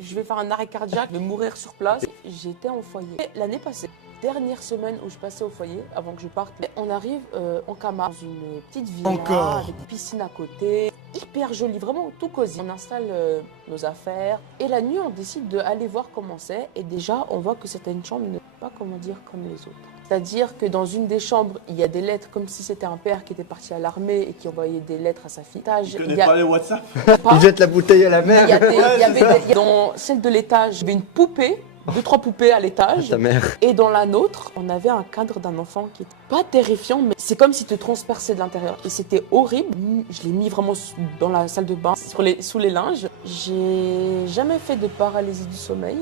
je vais faire un arrêt cardiaque, je vais mourir sur place. J'étais en foyer. L'année passée, dernière semaine où je passais au foyer, avant que je parte, on arrive en Camargue, dans une petite villa avec une piscine à côté, hyper jolie, vraiment tout cosy. On installe nos affaires et la nuit, on décide d'aller voir comment c'est. Et déjà, on voit que c'était une chambre, pas comment dire, comme les autres. C'est-à-dire que dans une des chambres, il y a des lettres comme si c'était un père qui était parti à l'armée et qui envoyait des lettres à sa fille. Tu connais pas les WhatsApp? Il jette la bouteille à la mer. Dans celle de l'étage, il y avait une poupée, 2-3 poupées à l'étage. Ta mère. Et dans la nôtre, on avait un cadre d'un enfant qui était pas terrifiant, mais c'est comme s'il te transperçait de l'intérieur. Et c'était horrible. Je l'ai mis vraiment dans la salle de bain, sous les linges. J'ai jamais fait de paralysie du sommeil.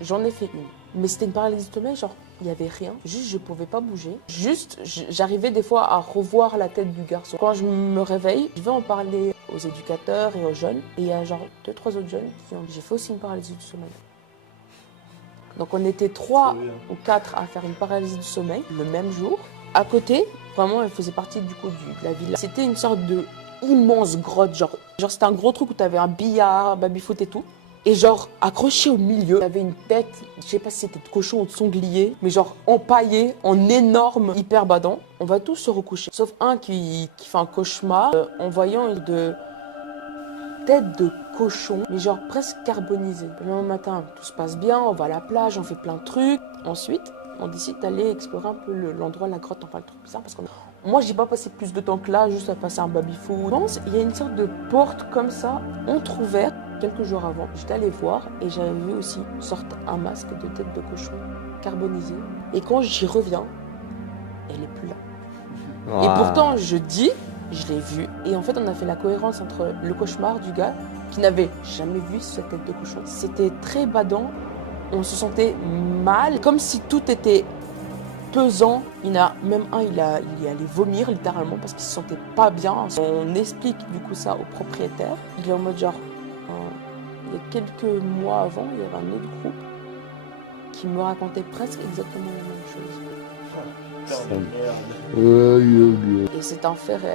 J'en ai fait une. Mais c'était une paralysie du sommeil, genre, il n'y avait rien. Juste, je pouvais pas bouger. Juste, j'arrivais des fois à revoir la tête du garçon. Quand je me réveille, je vais en parler aux éducateurs et aux jeunes. Et il y a genre 2-3 autres jeunes qui ont dit, j'ai fait aussi une paralysie du sommeil. Donc on était 3 ou 4 à faire une paralysie du sommeil le même jour. À côté, vraiment, elle faisait partie du coup de la villa. C'était une sorte de immense grotte, genre c'était un gros truc où tu avais un billard, baby-foot et tout. Et genre, accroché au milieu, il y avait une tête, je sais pas si c'était de cochon ou de sanglier, mais genre empaillé, en énorme, hyper badant. On va tous se recoucher, sauf un qui fait un cauchemar en voyant de tête de cochon, mais genre presque carbonisée. Le lendemain matin, tout se passe bien, on va à la plage, on fait plein de trucs. Ensuite, on décide d'aller explorer un peu l'endroit, la grotte, enfin le truc bizarre, parce que moi, j'ai pas passé plus de temps que là, juste à passer un baby-foot. Je pense il y a une sorte de porte comme ça, entrouverte. Quelques jours avant, j'étais allée voir et j'avais vu aussi un masque de tête de cochon carbonisé. Et quand j'y reviens, elle est plus là. Wow. Et pourtant, je l'ai vue. Et en fait, on a fait la cohérence entre le cauchemar du gars qui n'avait jamais vu cette tête de cochon. C'était très badant. On se sentait mal, comme si tout était pesant. Il y en a même un, il y allait vomir littéralement parce qu'il se sentait pas bien. On explique du coup ça au propriétaire. Il est en mode genre, il y a quelques mois avant, il y avait un autre groupe qui me racontait presque exactement la même chose. Oh, merde. Et c'est un fait réel.